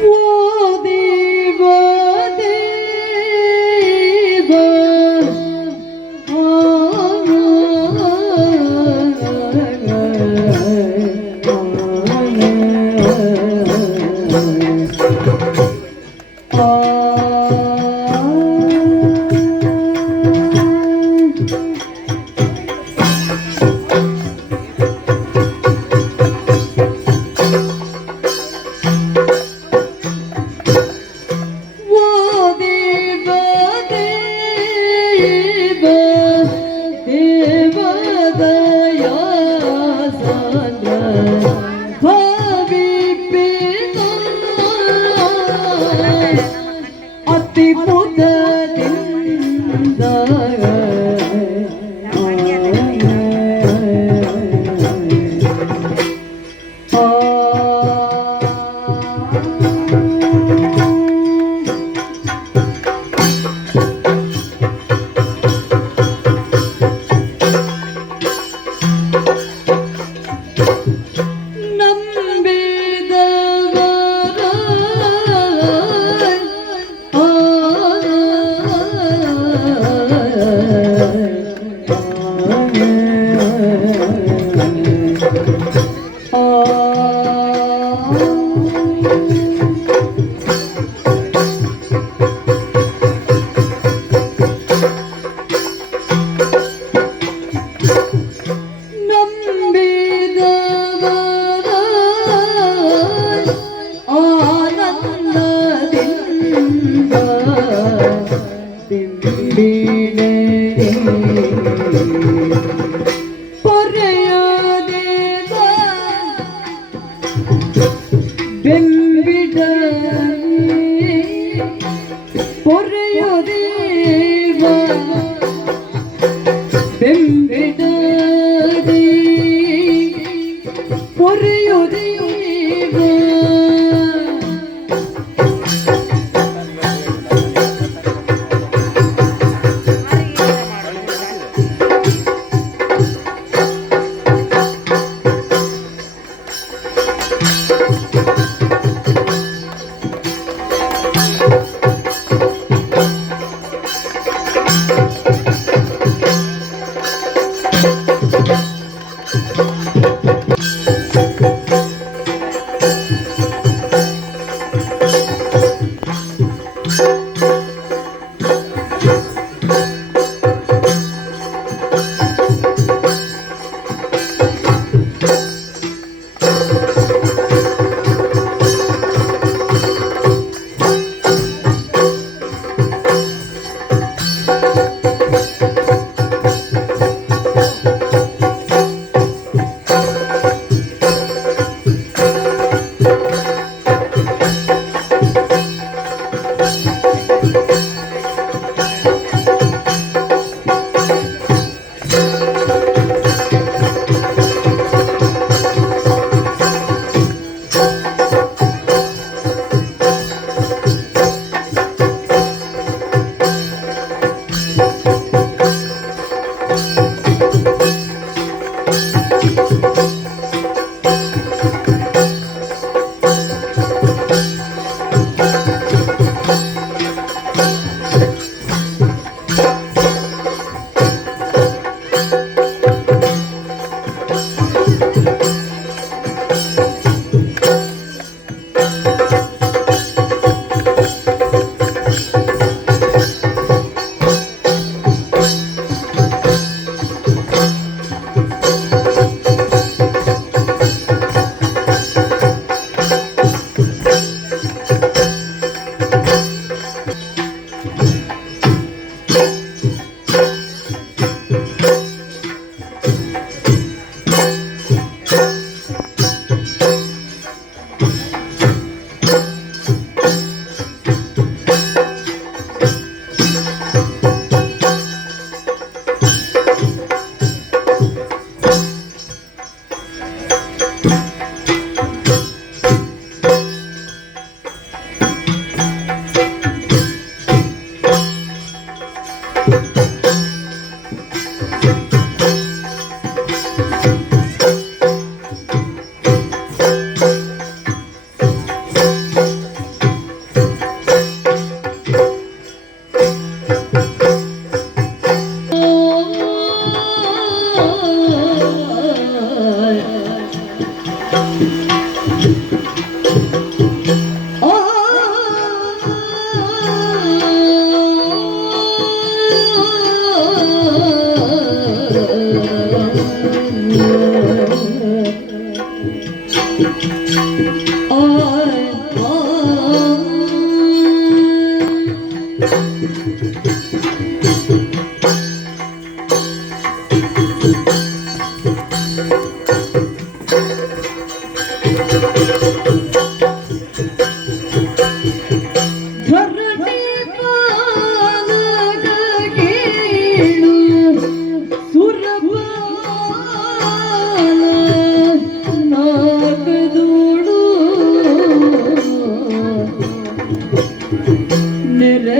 ಓ ದೇವ ದೇವ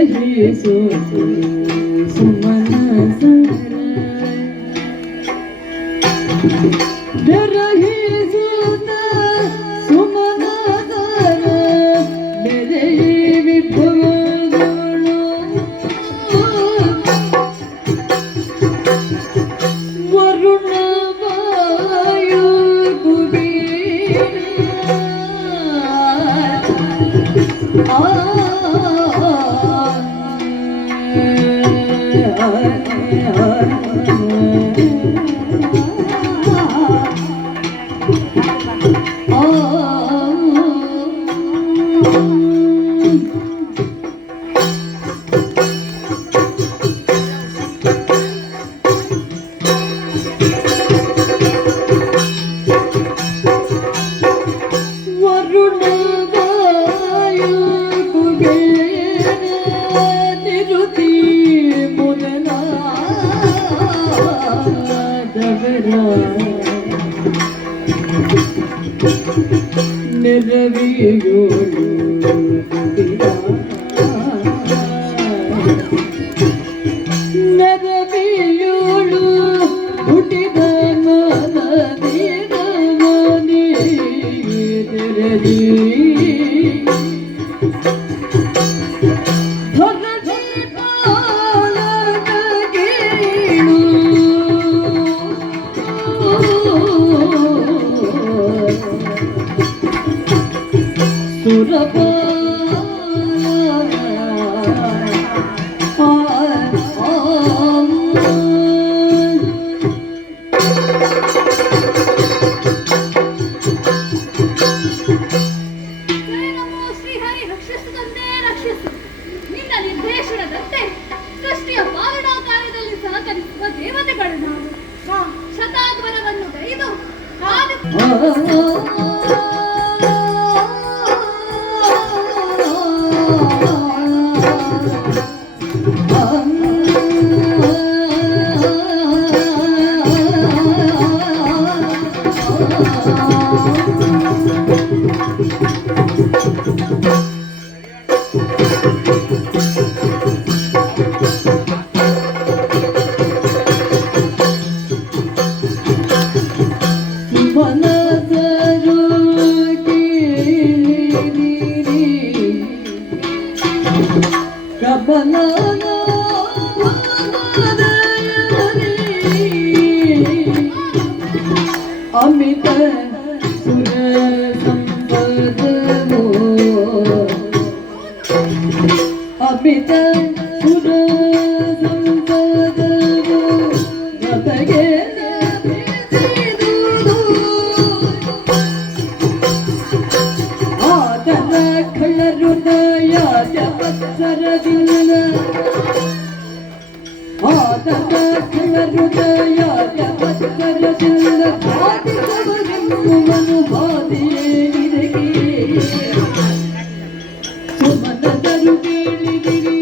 ಬೆರಹಿಸು ಸುಮನ ಸರ ಬೆರಹಿಸುತ್ತ ಸುಮನ ಸರ ಬೆರೆಯಿ ವಿಭವಗಳು ವರುಣ ವಾಯು ಕುಬೇರ ವರುಣ ವಾಯು ಕುಬೇರ ನಿರುತಿ ಮೊದಲಾದವರ ನೆರವಿಯೋಳು ನೆರವಿಯೋಳು ಹುಟ್ಟಿದ ಮನದಿನ ಮನೆಯದರಲ್ಲಿ ಹೊರಗೆ ಬಾಲನಗೇಳು ದೇವತೆಗಳು ನಾವು ಶತಾದ್ವರವನ್ನು ಗೈದು ಅಮಿತ ಸುರ ಸಂಪದಮೋ ಅಮಿತ ಸುರ ಸಂಪದಮೋ ನಮಗೆ ಆತನ ಖಳ ಹೃದಯ ಜಪತ್ಸರದಿಲ್ಲ ಆತನ ಖಳ ಹೃದಯ ಜಪತ್ಸರದಿಲ್ಲ ಹಾದಿಸವರೆಂಬುವನು ಹಾದಿಯೇ ನಿನಗೆ ಸುಮನದರು ಕೇಳಿದಿರಿ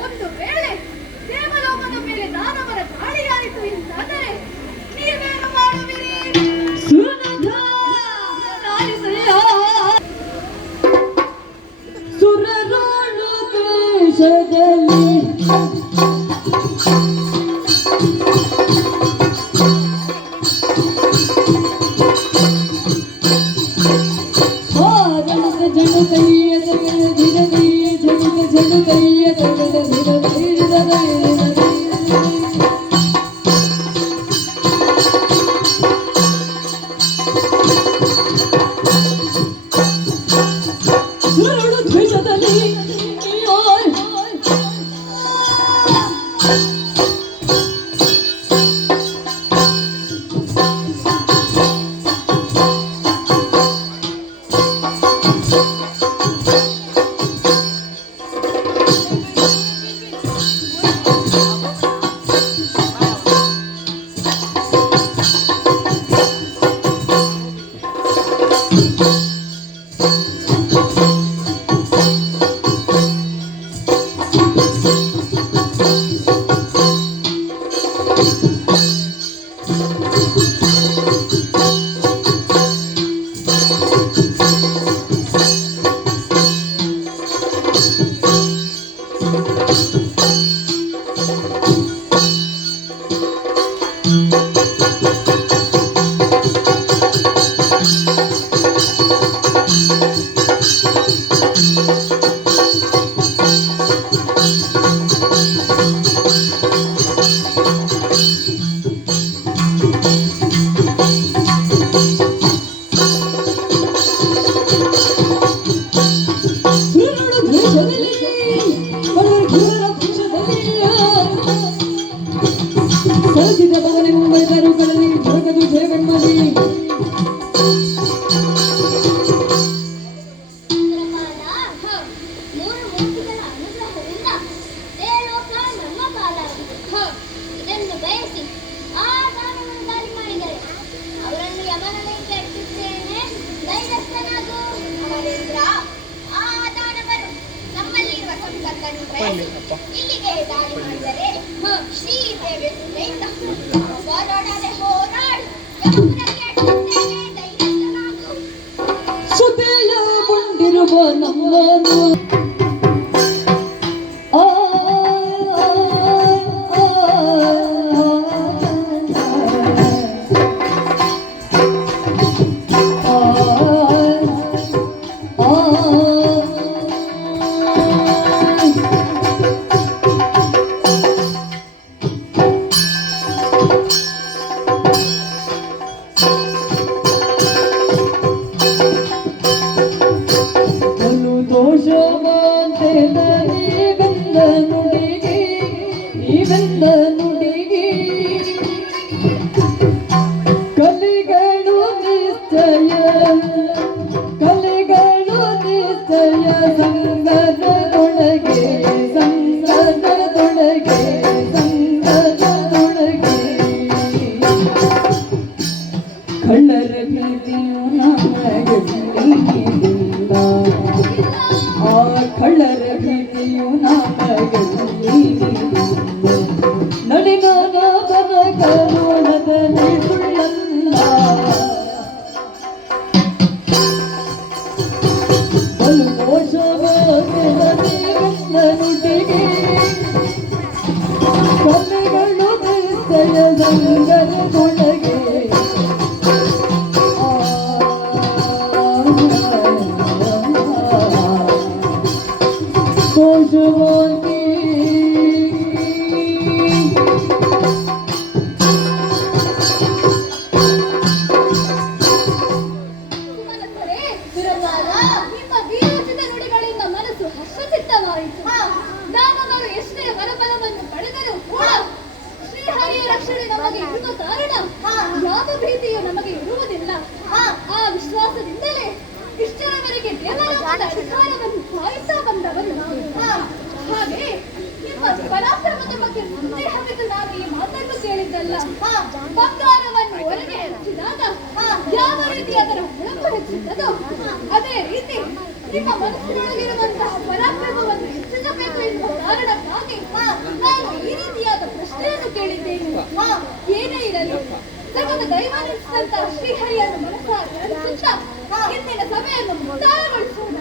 ಒಂದು ವೇಳೆ ದೇವಲೋಕದ ಮೇಲೆ ದಾನವರ ದಾಳಿಯಾಯಿತು ಎಂದಾದರೆ ನೀವೇನು ಮಾಡುವಿರಿ? ಸುರರಾಳು ದೇಶದಲ್ಲಿ ಇಲ್ಲಿಗೆ ದಾಳಿ ಮಾಡಿದರೆ ಶ್ರೀದೇವಿ ಸುಮೇತ ಹೋರಾಡದೆ ಹೋರಾಡು ಯಮಪುರಕ್ಕೆ ಅಟ್ಟಿದ್ದೇನೆ ಧೈರ್ಯಸ್ಥನಾಗು. ಸುತೆಯ ಮುಂಡಿರುವ ನಮ್ಮನು ಆ ದೋಷವಂತೆ ನೀವೆಂದ ನುಡಿಗೆ ನೀವೆಂದ ನುಡಿಗೆ ಕಲಿಗಳು ನಿಶ್ಚಯ ಕಲಿಗಳು ನಿಶ್ಚಯ ಸಂಗದೊಳಗೆ ಸಂಗದೊಳಗೆ ಸಂಗದೊಳಗೆ ಕಳ್ಳರ ಭೀತಿಯು ನಮಗೆ ತಿಳಿದಿಲ್ಲ ಆ ಕಳ್ಳರ ಭೀತಿಯು ನಮಗೆ ನಡಿಗಾದ ಕರೋಣದಲ್ಲಿ ಸುಳ್ಳಲ್ಲ ಬಲು ದೋಷವಾದ ನುಡಿಗೆ ಕಲೆಗಳು ನಿಶ್ಚಯ ಸಂಗರದೊಳಗೆ ದೋಷವಾಗಿ ಸುಮನಸರೇ, ಗುರುವಾರ ನಿಮ್ಮ ವೀರೋಚಿತ ನುಡಿಗಳಿಂದ ಮನಸ್ಸು ಹರ್ಷಚಿತ್ತವಾಯಿತು. ನಾಮಗಳು ಎಷ್ಟೇ ವರಬಲವನ್ನು ಪಡೆದರೂ ಕೂಡ ಶ್ರೀಹರಿಯ ರಕ್ಷಣೆ ನಮಗೆ ಇರುವ ಕಾರಣ ಯಾವ ಭೀತಿಯು ನಮಗೆ ಇರುವುದಿಲ್ಲ. ಆ ವಿಶ್ವಾಸದಿಂದಲೇ ಇಷ್ಟರವರೆಗೆ ದೇವಲೋಕದ ಅಧಿಕಾರವನ್ನು ಕಾಯುತ್ತಾ ಬಂದವರು ನಾವು. ಹಾಗೆ ನಿಮ್ಮ ಪರಾಕ್ರಮದ ಬಗ್ಗೆ ಸಂದೇಹವಿದ್ದು ನಾನು ಈ ಮಾತನ್ನು ಕೇಳಿದ್ದಲ್ಲ. ಬಂಗಾರವನ್ನು ಹೊರಗೆ ಹಚ್ಚಿದಾಗ ಯಾವ ರೀತಿ ಅದರ ಹೊಳಪು ಹೆಚ್ಚುತ್ತದೋ ಅದೇ ರೀತಿ ನಿಮ್ಮ ಮನಸ್ಸಿನೊಳಗಿರುವಂತಹ ಪರಾಕ್ರಮವನ್ನು ಹೆಚ್ಚಿಸಬೇಕು ಎನ್ನುವ ಕಾರಣಕ್ಕಾಗಿ ನಾನು ಈ ರೀತಿಯಾದ ಪ್ರಶ್ನೆಯನ್ನು ಕೇಳಿದ್ದೇನೆ. ಏನೇ ಇರಲಿ, ಜಗದ ದೈವಾನಿಸಿದಂತಹ ಶ್ರೀಹರಿಯನ್ನು ಮನಸ್ಸಾಗಿ ಅನಿಸುತ್ತಾ ಇಂದಿನ ಸಭೆಯನ್ನು ಮುಕ್ತಾಯಗೊಳಿಸೋಣ.